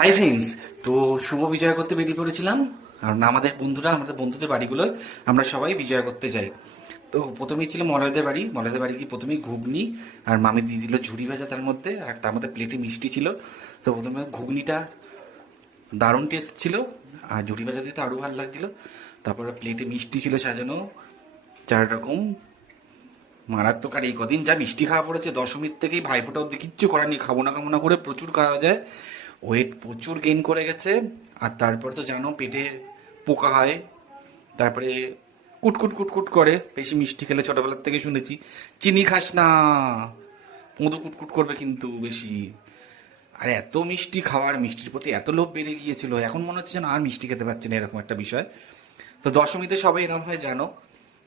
Hi friends. তো শুভ বিজয় করতে বেরিয়ে পড়েছিলাম। কারণ আমাদের বন্ধুদের বাড়িগুলো আমরা সবাই বিজয় করতে যাই। তো প্রথমেই ছিল মলয়দের বাড়ি গিয়ে প্রথমেই ঘুগনি আর মামি দিয়ে দিল ঝুড়ি ভাজা, তার মধ্যে আর তার মধ্যে প্লেটে মিষ্টি ছিল। তো প্রথমে ঘুগনিটা দারুণ টেস্ট ছিল, আর ঝুড়ি ভাজা দিতে আরও ভালো লাগছিল। তারপরে প্লেটে মিষ্টি ছিল সাজানো 4 রকম, মারাত্মক। আর এই কদিন যা মিষ্টি খাওয়া পড়েছে, দশমীর থেকেই ভাইফোঁটা অব্দি কিচ্ছু করার নেই, খাবো না খাবো না করে প্রচুর খাওয়া যায়, ওয়েট প্রচুর গেইন করে গেছে। আর তারপর তো জানো পেটে পোকা হয়, তারপরে কুটকুট কুটকুট করে বেশি মিষ্টি খেলে, ছোটবেলার থেকে শুনেছি চিনি খাস না, মধু কুটকুট করবে কিন্তু বেশি। আর এত মিষ্টি খাওয়ার, মিষ্টির প্রতি এত লোভ বেড়ে গিয়েছিল, এখন মনে হচ্ছে যেন আর মিষ্টি খেতে পারছে না, এরকম একটা বিষয়। তো দশমীতে সবাই এরকম হয় জানো,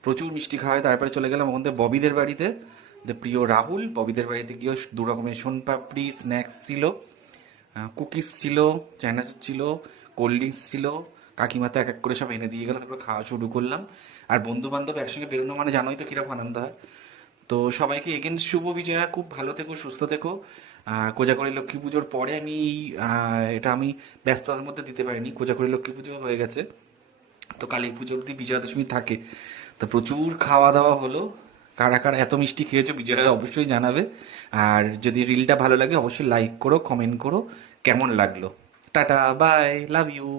প্রচুর মিষ্টি খাওয়া হয়। তারপরে চলে গেলাম ওখান থেকে ববিদের বাড়িতে, যে প্রিয় রাহুল, ববিদের বাড়িতে গিয়েও 2 রকমের সোনপাপড়ি স্ন্যাক্স ছিল, কুকিজ ছিল, চানাচুর ছিল, কোল্ড ড্রিঙ্কস ছিল। কাকিমা তো এক এক করে সব এনে দিয়ে গেল, তারপরে খাওয়া শুরু করলাম। আর বন্ধু বান্ধব একসঙ্গে বেরোনো মানে জানোই তো কিরকম আনন্দ হয়। তো সবাইকে এগেন শুভ বিজয়া, খুব ভালো থেকো, সুস্থ থেকো। কোজাগরী লক্ষ্মী পুজোর পরে আমি এটা আমি ব্যস্ততার মধ্যে দিতে পারিনি, কোজাগরী লক্ষ্মী পুজো হয়ে গেছে, তো কালী পুজো অবধি বিজয়া দশমী থাকে। তো প্রচুর খাওয়া দাওয়া হলো। কারা কারা এত মিষ্টি খেয়েছো বিজয়া অবশ্যই জানাবে। আর যদি রিলটা ভালো লাগে অবশ্যই লাইক করো, কমেন্ট করো কেমন লাগলো। Tata, bye, love you.